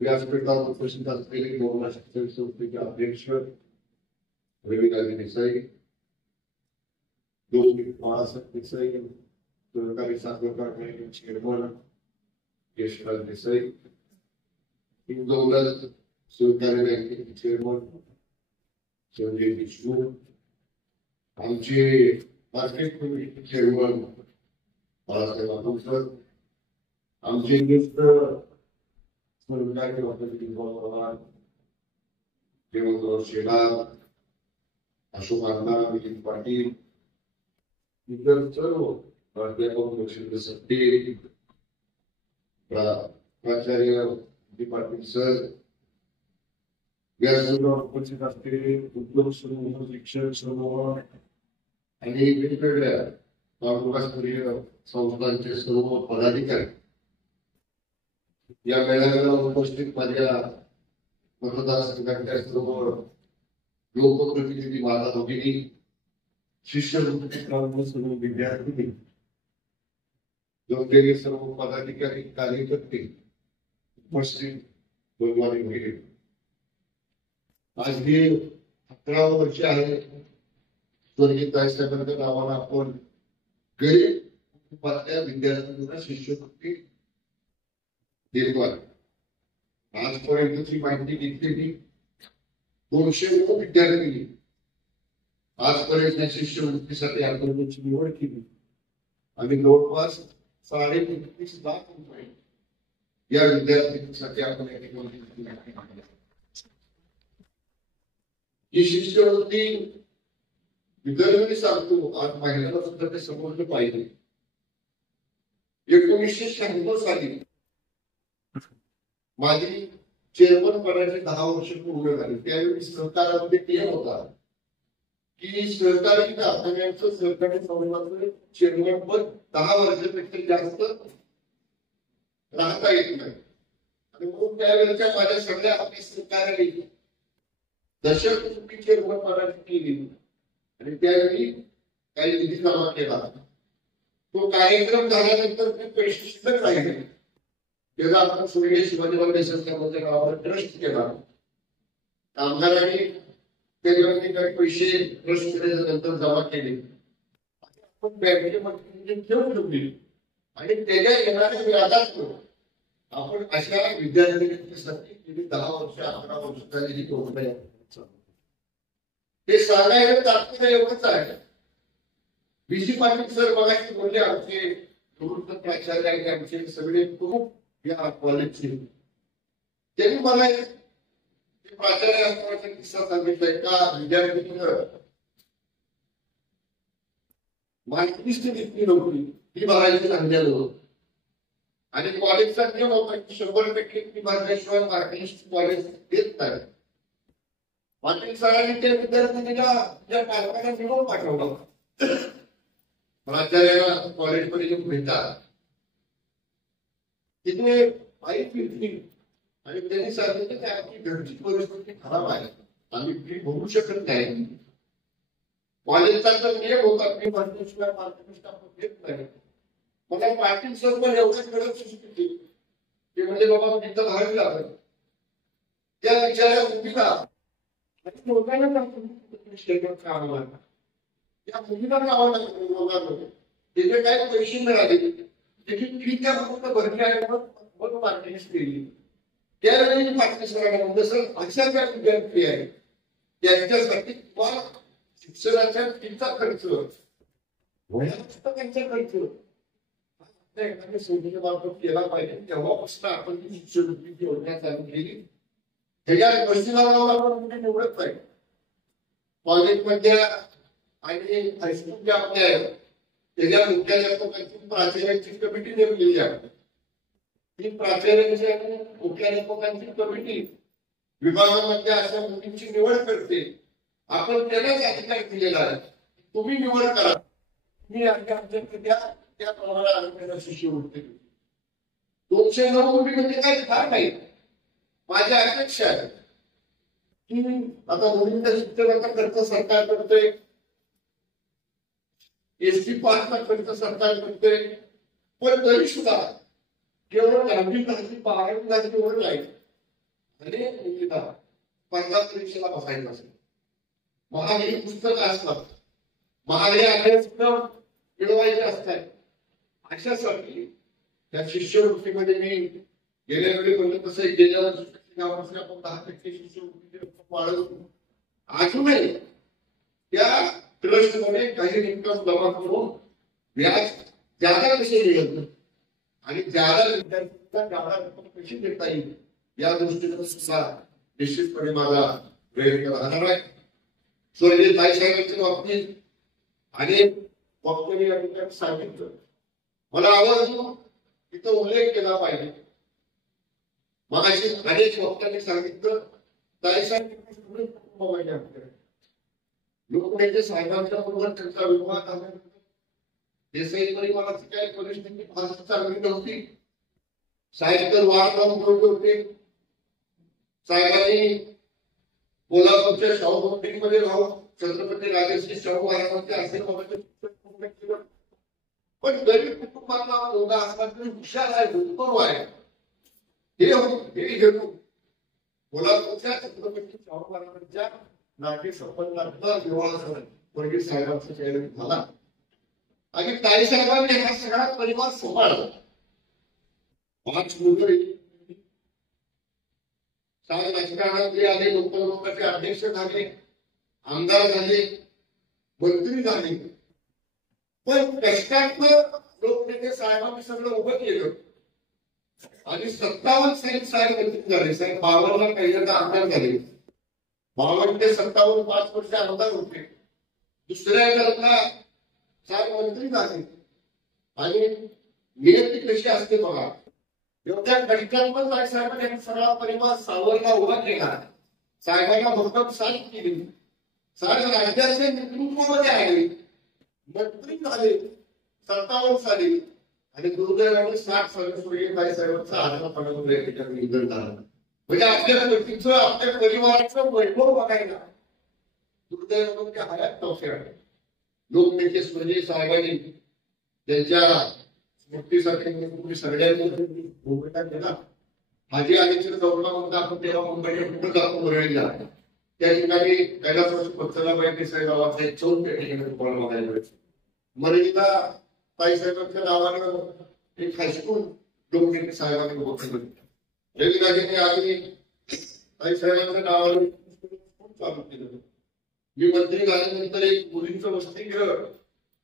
व्यासपीठावर उपस्थित असलेले मोहना शिक्षण संस्थेचे अध्यक्ष रविराज देसाई, बाळासाहेब देसाई, सहकारी साखर कारखान्याचे चेअरमन यशराज देसाई, इंदौलत सहकारी बँकेचे चेअरमन संजय देशमुख, आमचे मार्केट कमिटीचे चेअरमन बाळासाहेब आंबेडकर, आमचे ज्येष्ठ सहकारी डॉक्टर पवार, देवराव शेलार, अशोक अण्णा, मिलिंद पाटील, इतर सर्व प्राध्यापक लक्ष्मण सत्ते, प्राचार्य पाटील सर, व्यासपीठावर उपस्थित असलेले उद्योग समूह, शिक्षक समूह आणि वेगवेगळ्या तालुकास्तरीय संस्थांचे सर्व पदाधिकारी, या मेळाव्याला उपस्थित माझ्या मतदारसंघाच्या सर्व लोकप्रतिनिधी माता भगिनी, शिष्यवृत्ती सर्व विद्यार्थी, जमलेले सर्व पदाधिकारी, कार्यकर्ते उपस्थित बोलवाने गेले. आज हे 11 वर्ष आहे स्वर्गीय साहेबांच्या नावानं आपण गरीब कुटुंबातल्या विद्यार्थ्यांना शिष्यवृत्ती देतो आहे. आजपर्यंतची माहिती घेतलेली 200 विद्यार्थी आजपर्यंत शिष्यवृत्तीसाठी आंदोलनाची निवड केली आणि जवळपास 35 लाख रुपये या विद्यार्थ्यांसाठी आपण या ठिकाणी ही शिष्यवृत्ती विदर्भी सांगतो आज महिन्याला सुद्धा ते समजलं पाहिजे. 1996 साली माझी चेअरमन पदाची 10 वर्ष पूर्ण झाली. त्यावेळी सहकारामध्ये टीम होता की सहकारी कारखान्यांचं सहकारी संघाचं चेअरमन पद 10 वर्षापेक्षा जास्त राहता येत नाही. आणि म्हणून त्यावेळेच्या माझ्या सगळ्या आपल्या सहकार्याने दशक सुट्टी चेअरमन पदाची केली आणि त्यावेळी काही निधी जमा केला. तो कार्यक्रम झाल्यानंतर ते पैसे शिल्लक राहिले. त्याचा आपण स्वर्गीय शिवाजी देशस्कारांच्या गावावर ट्रस्ट केला. कामगारांनी त्याच्यावरती काही पैसे ट्रस्ट केल्यानंतर जमा केले. आपण बँकेमध्ये ठेवून ठेवली आणि त्याच्या येणाऱ्या व्याजात आपण अशा विद्यार्थ्यांसाठी गेली 10 वर्ष 11 वर्ष झालेली योजना ते सांगायला तात्पर्य एवढंच आहे. बीसी पाटील सर बघायचे म्हणजे आमचे निवृत्त प्राचार्य आहेत, आमचे सगळे प्रमुख या कॉलेजचे. त्यांनी मला प्राचार्य असताना किस्सा सांगितलाय का विद्यार्थी मार्केटिस्ट घेतली नव्हती ती भरायची सांगितलं आणि कॉलेजचा नियम होता की 100% फी भरल्याशिवाय मार्केटिस्ट कॉलेज देत नाही. पाटील सरांनी त्या विद्यार्थ्यांना पालकांना निरोप पाठवला. प्राचार्याला कॉलेजमध्ये येऊन भेटतात. तिथे आई फिरली आणि त्यांनी सांगितलं की आपली घरची परिस्थिती खराब आहे, आम्ही फी भरू शकत नाही. कॉलेजचा तर नियम होता फी भरल्याशिवाय मार्केटिस्ट आपण देत नाही. मला पाटील सर पण एवढं कडक सुचते ते म्हणजे बाबा तिथं भरावी लागत. त्या विचारा मुलीला आणि लोकांना कामाला या मुलीला जावं लागतं. लोकांना तिथे काही पैसे मिळाले त्याची फी त्या फक्त भरली आणि मग मार्केटिंग केली. त्यावेळी पाटील सरांना म्हणजे सर अशा ज्या विद्यार्थी आहेत त्यांच्यासाठी शिक्षणाच्या फीचा खर्च पुस्तकांचा खर्च एखाद्या संस्थेमार्फत केला पाहिजे. तेव्हापासून आपण ती शिष्यवृत्ती योजना चालू केली. त्याच्या गोष्टीला निवडत नाही. कॉलेजमध्ये आणि हायस्कूलच्या आपल्या त्याच्या मुख्याध्यापकांची प्राचार्यांची कमिटी नेमलेली आहे. ती प्राचार्यांची आणि मुख्याध्यापकांची कमिटी विभागामध्ये अशा मुलींची निवड करते. आपण त्यालाच अधिकार दिलेला आहे, तुम्ही निवड करा, तुम्ही आमच्याकडे द्या, त्याप्रमाणे आम्ही त्यांना शिष्यवृत्ती देऊ. 209 कोटी म्हणजे काही फार नाही. माझ्या अपेक्षा आहे की आता मुलींच्या शिक्षणाचा खर्च सरकार करतोय, एसटी पासचा खर्च सरकार करतोय, पण तरी सुद्धा केवळ 10वी 12वी एवढं नाही आणि मुलीला स्पर्धा परीक्षेला बसायचं असेल, महागडी पुस्तकं असतात, महागडी अभ्यास मिळवायचे असतात. अशासाठी त्या शिष्यवृत्तीमध्ये मी गेल्या वेळी म्हणलं तसं गेल्या वर्षी आपण 10% शिष्यवृत्ती वाढवतो. अजूनही त्या ट्रस्टमध्ये काही इन्कम जमा करून व्याज ज्यादा कसे मिळत आणि ज्यादा विद्यार्थ्यांना ज्यादा पैसे देता येईल या दृष्टीने सुद्धा निश्चितपणे माझा प्रयत्न राहणार आहे. स्वर्गीय ताईसाहेबांच्या बाबतीत अनेक वक्त्यांनी या ठिकाणी सांगितलं. मला आवडतो तिथं उल्लेख केला पाहिजे. मगाशी अनेक वक्त्यांनी सांगितलं ताईसाहेब लोकनेते साहेबांच्या बरोबर त्यांचा विवाद झाला. देसाई परिवाराची काही परिस्थिती फारशी चांगली नव्हती. साहेब तर वाढ लावून ठेवले होते. साहेबांनी कोल्हापूरच्या शाहू मध्ये राहून छत्रपती राजश्री शाहू महाराजांच्या आशीर्वादाचे केलं. पण गरीब कुटुंबातला मुलगा असला तरी हुशार आहे, भूतपूर्व आहे. हे घेतो कोल्हापूरच्या छत्रपती शाहू महाराजांच्या नाट्य संपन्नाचा विवाह वर्गीय साहेबांचा त्यावेळी झाला आणि ताईसाहेबांनी हा सगळा परिवार सांभाळला. 5 मुलं साहेब राजकारणामध्ये आले, लोकांचे अध्यक्ष झाले, आमदार झाले, मंत्री झाले. पण कष्टातलं लोकनेते साहेबांनी सगळं उभं केलं आणि 57 साहेब मंत्री झाले. साहेब 52 पहिल्यांदा आमदार झाले. 52 ते 57 5 वर्ष आमदार होते. दुसऱ्याकरता साहेब मंत्री झाले आणि नियती कशी असते बघा. एवढ्या घटकात पण साहेबांनी सगळा परिवार सावरला उभा केला. साहेबांना भरभर साथ केली. साहेब राज्याचे नेतृत्वामध्ये आले, मंत्री झाले 57 साली आणि दुर्दैवाने 60 साली सूर्यबाई साहेबांचा आजारपणामुळे निधन झालं. म्हणजे आपल्या व्यक्तीचं आपल्या परिवाराचं वैभव बघायला दुर्दैवाने हयात नव्हते. लोकनेते सुरजी साहेबांनी त्यांच्या स्मृतीसाठी सगळ्यांनी भूमिका केला. हाजी आलीच्या दौऱ्यामध्ये आपण तेव्हा मुंबईला कुठं जातो वरळीला, त्या ठिकाणी कैलास पत्सलाबाई देसाई गावाचा एक चौक तुम्हाला बघायला मिळेल. मरळीला ताईसाहेबांच्या नावानं एक हायस्कूल लोकनेते साहेबांनी उभं केलं. रविराजेंनी आधी ताईसाहेबांच्या नावानं चालू केलं. मी मंत्री झाल्यानंतर एक मुलींचं वसतिगृह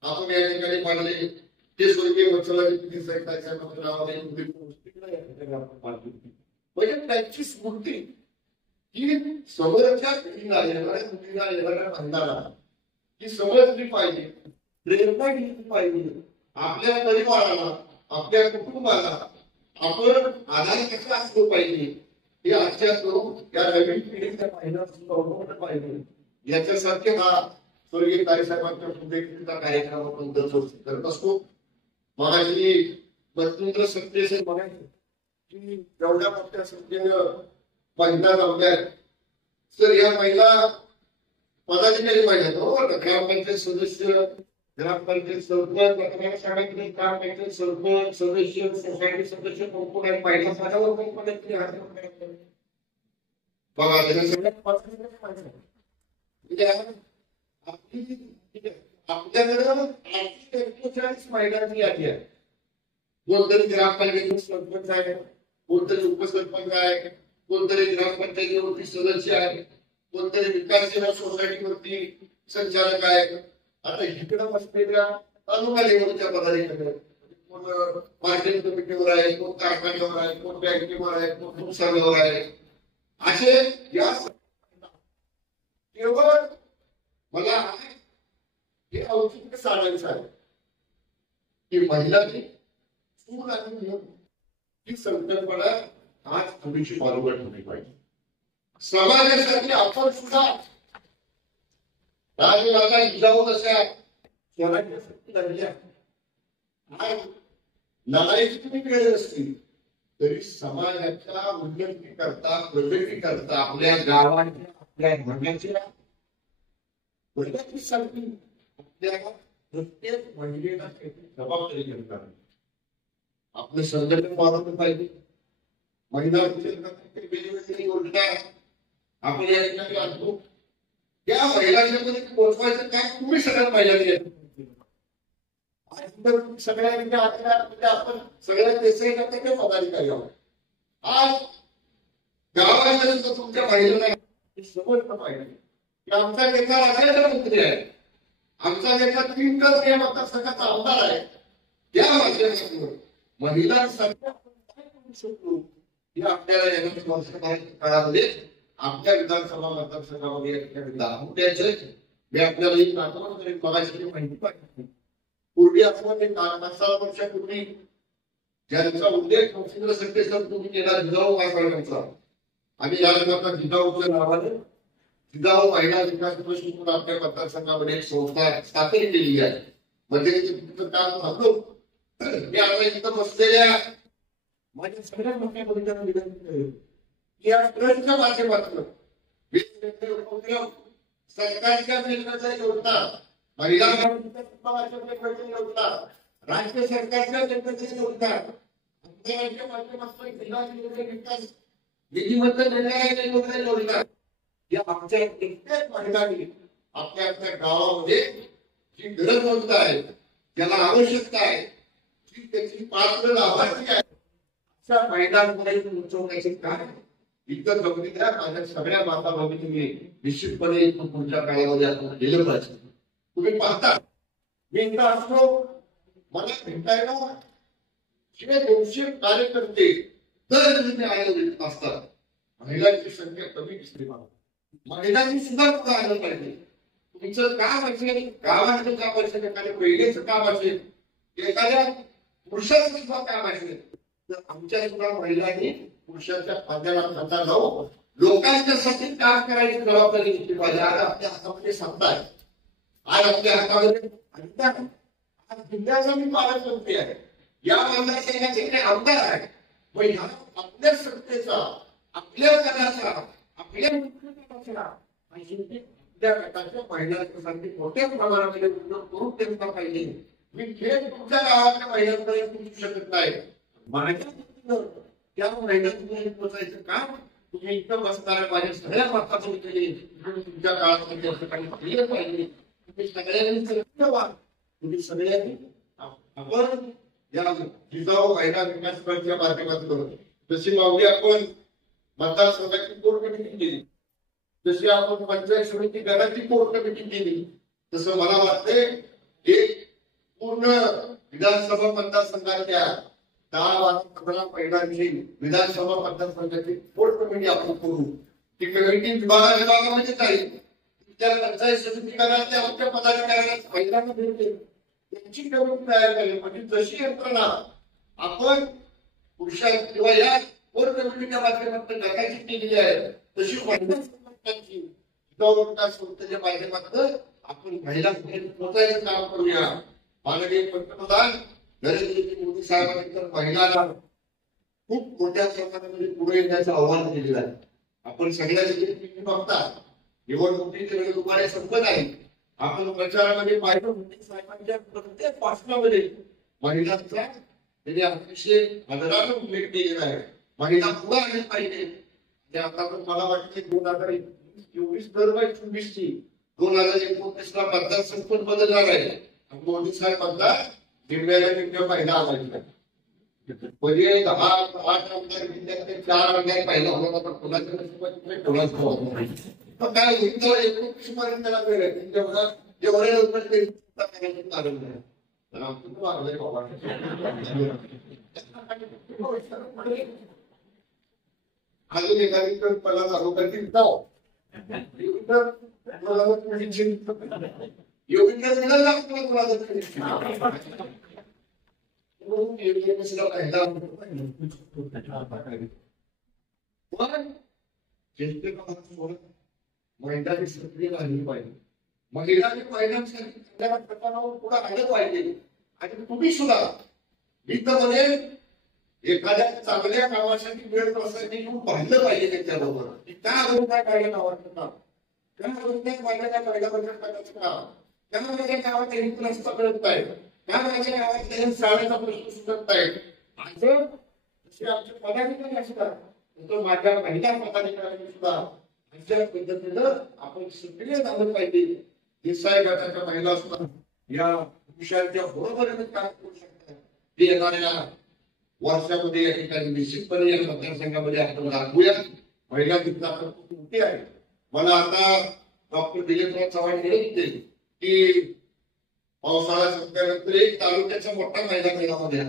आपण या ठिकाणी पाडले. ते स्वर्गीय वत्सलाजी साहेबांच्या नावाने मुलींचं वसतिगृह म्हणजे त्यांची स्मृती ही समोरच्या पिढीला येणाऱ्या मुलीला येणाऱ्या बंधाला ही समजली पाहिजे, प्रेरणा घेतली पाहिजे. आपल्या परिवाराला आपल्या कुटुंबाला आपण आधार कसा असलो पाहिजे हे आजच्या या नवीन पिढीच्या पाहिजे पाहिजे. याच्यासारखे हा स्वर्गीय ताईसाहेबांच्या पुढेचा कार्यक्रम आपण दरवर्षी करत असतो. महाराजी स्वतंत्र सत्तेचे म्हणायचे की एवढ्या मोठ्या संख्येनं महिला जमल्यात. तर या महिला पदाधिकारी पाहिजेत. ग्रामपंचायत सदस्य, ग्रामपंचायत सरपंच, ग्रामपंचायत सरपंच सदस्य, सोसायटी सदस्य कोण आहेत महिला पदावर कोण बघा. आपल्याकडं 48 महिलांची यादी आहे. कोणतरी ग्रामपंचायत सरपंच आहे, कोणतरी उपसरपंच आहे, कोणतरी ग्रामपंचायतीवरती सदस्य आहे, कोणतरी विकास सेवा सोसायटीवरती संचालक आहे. आता इकडं बसलेल्या तालुका लेवलच्या पदाधिकारी, कोण मार्केट कमिटीवर आहे, कोण कारखान्यावर आहे, कोण बँकेवर आहे, कोण दुकानावर आहे. असे या केवळ मला हे औचित्य सांगायचं आहे की महिलांनी चूल आणि नियम ही संकल्पना आज थोडीशी बरोबर ठेवली पाहिजे. समाजासाठी आपण सुद्धा राजमाता जिजाऊ कशा स्वराज्य शक्ती लागल्या. आज लढाईची तुम्ही केली असतील तरी समाजाच्या उन्नती करता, प्रगती करता, आपल्या गावाच्या आपल्या धर्माच्या प्रगतीसाठी आपल्या प्रत्येक महिलेला जबाबदारी घेतात. आपलं संघटन वाढवलं पाहिजे. महिला वेगवेगळी योजना आपण या ठिकाणी आणतो. त्या महिलांमध्ये पोहोचवायचं काय तुम्ही सगळ्यात महिलांनी सगळ्यांनी आपण सगळ्या देशाच्या पदाधिकारी आहोत. आज गावामध्ये तुमच्या महिलांना समजलं पाहिजे की आमचा नेता राज्याचा मंत्री आहे, आमचा नेता 3 टर्म या मतदारसंघाचा आमदार आहे. त्या माध्यमातून महिलांसाठी आपण काय करू शकतो हे आपल्याला येणाऱ्या काळामध्ये आपल्या विधानसभा मतदारसंघामध्ये दाखवून द्यायचंय. मी आपल्याला एक आठवण करेन, बघायची माहिती पाहिजे. पूर्वी आपण 5-6 वर्षापूर्वी ज्यांचा उल्लेख नरसिंह सत्ते सर तुम्ही केला जिजाऊ वासाळ्यांचा, आणि राजमाता जिजाऊच्या नावाने जिजाऊ महिला विकास ट्रस्ट म्हणून आपल्या मतदारसंघामध्ये एक संस्था स्थापन केली आहे. म्हणजे काम झालं. मी आता इथं बसलेल्या माझ्या सगळ्या मोठ्या बंधूंना विनंती करेन की या ट्रस्टच्या माध्यमातून सरकारच्या निर्णयाच्या योजना, महिला योजना, राज्य सरकारच्या निर्णयाच्या योजना, आमदारांच्या माध्यमातून जिल्हा विकास निधीमध्ये निर्णयाच्या योजना या आमच्या प्रत्येक महिलांनी आपल्या आपल्या गावामध्ये जी गरज आहे, ज्याला आवश्यकता आहे, जी त्याची पात्र लाभार्थी आहे, अशा महिलांमध्ये पोहोचवण्याचे काय इतर गमतीला माझ्या सगळ्या माता भगिनींनी निश्चितपणे पुढच्या काळामध्ये आपण केलं पाहिजे. तुम्ही पाहता मी इथं असतो, मला भेटायला 200 कार्यकर्ते दर महिने आयोजित असतात. महिलांची संख्या कमी दिसते. मला महिलांनी सुद्धा आलं पाहिजे. तुमचं काम असेल, गावाचं काम असेल, एखाद्या महिलेचं काम असेल, एखाद्या पुरुषाचं सुद्धा काम असेल, तर आमच्या सुद्धा महिलांनी पुरुषाच्या खांद्याला खांदा जाऊ लोकांच्यासाठी काम करायची जबाबदारी घेतली पाहिजे. आज आपल्या हातामध्ये सत्ता आहे, आज आपल्या हातामध्ये अधिकार आहे. आज जिल्ह्याचा मी पालकमंत्री आहे, या मतदारसंघाचे काही आमदार आहे. मग ह्या आपल्या सत्तेचा, आपल्या कराचा, आपल्या त्या गटाच्या महिलांसाठी मोठ्या प्रमाणामध्ये उपयोग करून त्यांना पाहिजे. मी थेट तुमच्या गावातल्या महिलांकडे पोहोचू शकत नाही. माझ्या त्या महिलांकडे पोहोचायचं काम तुम्ही इथं बसणाऱ्या माझ्या सगळ्या महत्वाचं तुमच्या काळामध्ये असं काही केलं पाहिजे. तुम्ही सगळ्यांनी तुम्ही सगळ्यांनी आपण या जिजाऊ महिला विकास मंचच्या माध्यमातून जशी माऊली आपण मतदारसंघाची कोर कमिटी केली, जशी आपण पंचायत समिती गणाची कोर कमिटी केली, तसं मला वाटते एक पूर्ण विधानसभा मतदारसंघाच्या 10-15 महिलांची विधानसभा मतदारसंघाची कोर कमिटी आपण करू. ती कमिटी विभागामध्ये जाईल, त्या पंचायत समिती गणाच्या आमच्या पदाधिकाऱ्यांना महिलांना भेटेल, त्यांची कमिटी तयार करेल. म्हणजे जशी यंत्रणा आपण पुरुषां किंवा या कोर कमिटीच्या माध्यमातून गटाची केलेली आहे, तशी महिला संस्थेच्या माध्यमातून आपण महिलांपर्यंत पोहोचायचं काम करूया. माननीय पंतप्रधान नरेंद्र मोदी साहेबांनी तर महिलांना खूप मोठ्या प्रमाणामध्ये पुढे येण्याचं आव्हान दिलेलं आहे. आपण सगळ्या बघता निवडणुकीचे वेळ दुपारी संपत आहे. आपण प्रचारामध्ये पाहिलं मोदी साहेबांच्या प्रत्येक भाषणामध्ये महिलांचा त्यांनी अतिशय आदराने उल्लेख केलेला आहे. महिला पुढे आली पाहिजे. ते आता मला वाटते 2024 2029ला मतदारसंघ बदलणार आहे. मोदी साहेब म्हणतात दिव्यांग महिला आघाडीला पहिले 10-8 आमदार विद्यार्थी 4 आमदार पहिला होता, पण कोणाचं काय होईल 29 पर्यंत त्याला वेळ आहे. जेवढे अजून एखादी पला चालू करतील जाऊ योगेंद्र दिला लागतो महिलांनी सक्रिय राहिली पाहिजे. महिलांनी महिलांसाठी चांगल्या प्रकारावर पुढे आलं पाहिजे. आणि तुम्ही सुद्धा मी तर म्हणेन एखाद्या चांगल्या कामासाठी वेळ प्रसंगी खूप पाहिलं पाहिजे त्यांच्याबरोबर. काय काय आवडतं का, त्या माझ्या महिलाबद्दल करायचं का, त्या माझ्या गावात रस्ता करत आहे, त्या माझ्या गावात शाळेचा प्रश्न सुटत आहे. असं जसे आमचे पदाधिकारी असतात तसं माझ्या महिला पदाधिकाऱ्यांनी सुद्धा अशा पद्धतीनं आपण सक्रिय झालं पाहिजे. देसाई गटाच्या महिला सुद्धा या विषयांच्या बरोबरीने काम करू शकतात. ते येणाऱ्या वर्षामध्ये या ठिकाणी निश्चितपणे या मतदारसंघामध्ये आपण दाखवूया. महिला जिंकता आपण खूप मोठी आहे. मला आता डॉक्टर दिलीपराव चव्हाण म्हणत होते की पावसाळा संपल्यानंतर एक तालुक्याचा मोठा मैदान मेळामध्ये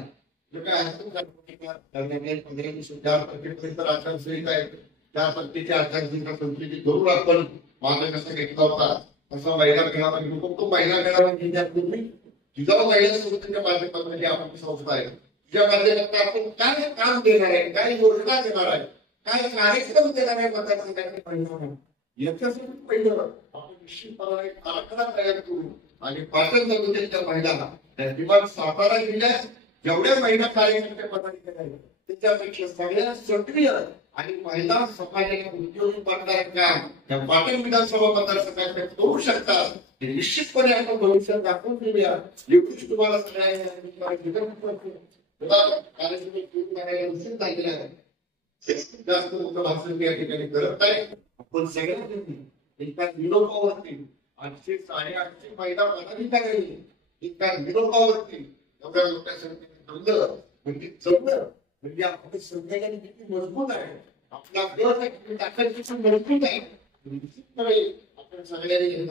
आचारसंहिता आहे, त्या पद्धतीची आचारसंहिता संस्कृती करून आपण मागे कसा घेतला होता तसा महिला मेळावा घेऊ. तो महिला मेळावा घेण्यापूर्वी जिजाऊ महिला संस्थेच्या माध्यमातून आपली संस्था आहे, तुझ्या माध्यमातून आपण काय काम देणार आहे, काय योजना देणार आहे, काय कार्यक्रम देणार आहे मतदारसंघाचे महिला याच्यासाठी पहिलं आपण निश्चितपणे आराखडा तयार करू. आणि पाटण तालुक्याच्या महिलांना किंवा सातारा जिल्ह्यात जेवढ्या महिला कार्यकर्ते पदाधिकारी आहेत त्याच्यापेक्षा सगळ्या सक्रिय आणि महिला समाजाला उद्योगी करणारं काम या पाटण विधानसभा मतदारसंघात करू शकतात. हे निश्चितपणे आपण भविष्यात दाखवून देऊया. एवढीच तुम्हाला जास्त मोठं भाषण या ठिकाणी करत आहे. आपण सगळ्यांनी एका विरोधावरती 800-850 महिला पदाधिकारी एका विरोधावरती एवढ्या मोठ्या संख्येने जमलं म्हणजे जमलं म्हणजे आपल्या संघटना किती मजबूत आहे, आपला गट किती ताकदीची मजबूत आहे. निश्चितपणे आपण सगळ्यांनी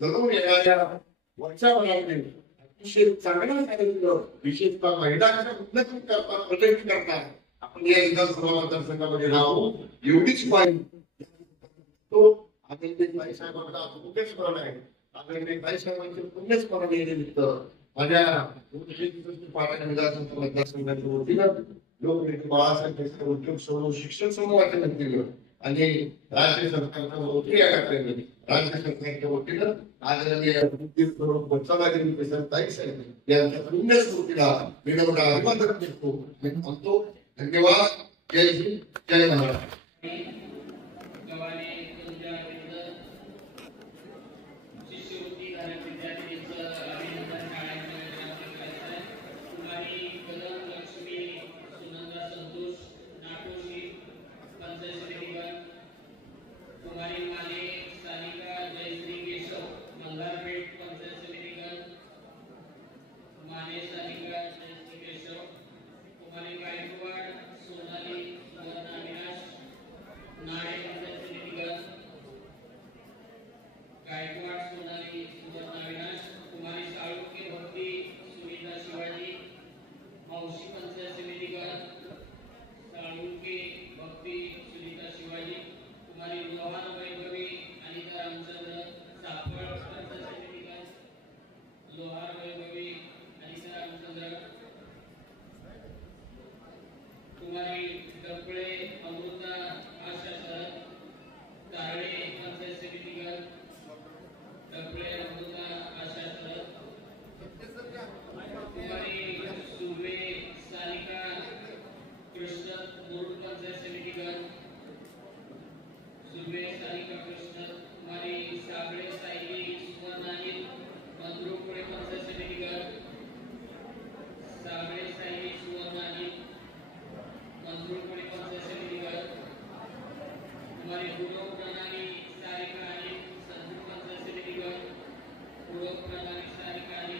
जरूर येणाऱ्या वर्षाभरामध्ये अतिशय चांगलं कार्यक्रम विशेषतः महिलांच्या उन्नती करता प्रगती करता आपण या विधानसभा मतदारसंघामध्ये राहू एवढीच पाहिजे. तो आनंदीबाई साहेबांना पुण्यस्मरण आहे. आनंदीबाई साहेबांचे पुण्यस्मरण निमित्त माझ्या पाटण विधानसभा मतदारसंघाच्या वतीनं लोकनेते बाळासाहेब देशमुख उद्योग समूह शिक्षण समूहाच्या वतीनं आणि राज्य सरकारच्या वतीने या कार्यक्रमाने राज्य सरकारच्या वतीनं आदरणीय ताई साहेब यांच्या पुण्यस्मृतीला विनम्र अभिवादन करतो. मी म्हणतो धन्यवाद. जय हिंद, जय महाराष्ट्र. गव्हाणे तुमच्या शिष्यवृत्ती धारक विद्यार्थ्यांचं अभिनंदन शाळेमध्ये कुमारी कदम लक्ष्मी सुनंदा संतोष नाटोशी पंचायत समितीवर, कुमारी माने सानिका जयश्री केशव मल्हारपेठ पंचायत समितीवर, माने सानिका जयश्री केशव, कुमारी गायकवाड सोनाली सुवर्ण अविनाश नाळे पंचायत समितीवर, गायकवाड सोनाली सुवर्ण अविनाश, कुमारी साळुंके भक्ती सुनीता शिवाजी मावशी पंचायत समितीवर, साळुंके भक्ती सुनीता शिवाजी, कुमारी लोहार वैभवी अनिता रामचंद्र सापळ पंचायत समितीवर, लोहार वैभवी अनिता रामचंद्र, कुमारी डबळे अमृता आशा शरद तारळे पंचायत समितीवर, डबळे अमृता आशा शरद, कुमारी सुर्वे सानिका कृष्ण मुरुड पंचायत समितीवर, सुर्वे सानिका कृष्ण, कुमारी साबळे सायली सुवर्णानी मंद्रुपुळे पंचायत समितीवर, साबळे सायली सुवर्णानी मंद्रुपुळे पंचायत समितीवर, कुमारी गुरव प्रणाली सारिका आणि संतूर पंचायत समितीवर, गुरव प्रणाली सारिका आणि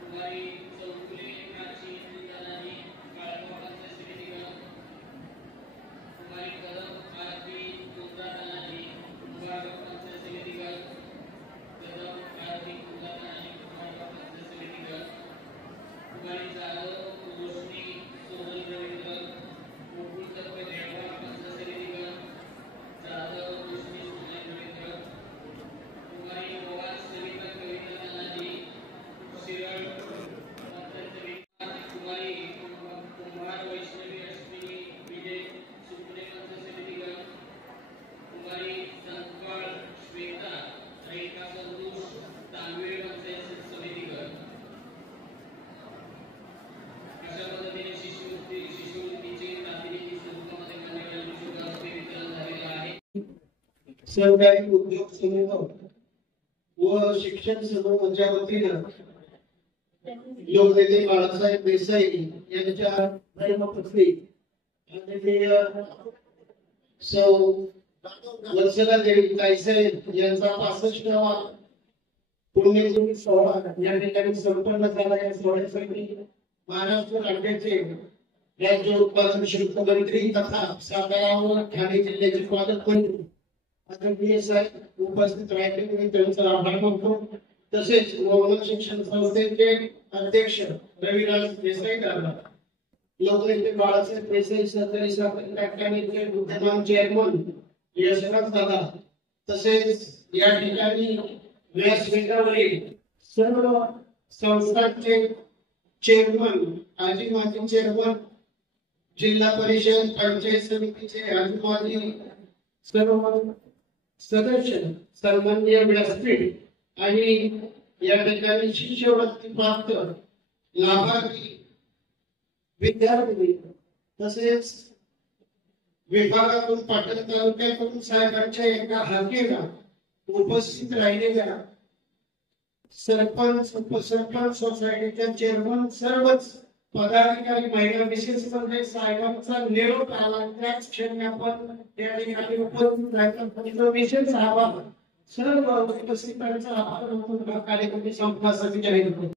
कुमारी चौगुले प्राची इंद्राणी काळगाव पंचायत समितीवर, कुमारी कदम आरती कुंदाराणी कुंभारगाव पंचायत समितीवर, कदम आरती कुंदाराणी कुंभारगाव पंचायत समितीवर, कुमारी जाधव रोशनी सोनल रवींद्र मुकुल तत्व देवळा पंचायत समितीवर, जाधव रोशनी सोनल रवींद्र, कुमारी मोहन सविता कविता तानाजी शिरळ पंचायत समितीवर, कुमारी कुंभार वैष्णवी अश्विनी विजय सुपुणे पंचायत समितीवर, कुमारी संकळ श्वेता रेखा संतोष तांबे पंचायत समितीवर. अशा पद्धतीने शिष्यवृत्तीचे प्रातिनिधिक स्वरूपामध्ये मान्यवरांनी शुभ हस्ते वितरण झालेलं आहे. सहकारी उद्योग समूह व शिक्षण समूहाच्या वतीनं लोकनेते बाळासाहेब देसाई यांच्या धर्मपत्नी आदरणीय सौ वत्सला देवी ताईसाहेब यांचा 65वा पुण्यतिथी सोहळा या ठिकाणी संपन्न झाला. या सोहळ्यासाठी महाराष्ट्र राज्याचे राज्य उत्पादन शुल्क मंत्री तथा सातारा व ठाणे जिल्ह्याचे पालकमंत्री आदरणीय साहेब उपस्थित राहिले. मी त्यांचा आभार मानतो. तसेच मोहन शिक्षण संस्थेचे अध्यक्ष रविराज देसाई गावा, लोकनेते बाळासाहेब देसाई सहकारी साखर कारखान्याचे विद्यमान चेअरमन यशवंत दादा, तसेच या ठिकाणी व्यासपीठावरील सर्व संस्थांचे चेअरमन, आजी माजी चेअरमन, जिल्हा परिषद पंचायत समितीचे आजी माजी सर्व सदस्य, सन्माननीय व्यासपीठ आणि या ठिकाणी शिष्यवृत्ती प्राप्त लाभार्थी विद्यार्थी, तसेच विभागातून पाटण तालुक्यातून साहेबांच्या एका हाकेला उपस्थित राहिलेल्या सरपंच, उपसरपंच, सोसायटीच्या चेअरमन, सर्वच पदाधिकारी, महिला विशेष म्हणजे साहेबांचा निरोप आला. त्याच क्षणी आपण त्या ठिकाणी उपस्थित राहिला. विशेष आभार सर्व उपस्थितांचा आभार मानून हा कार्यक्रम संपण्यासाठी जाहीर करतो.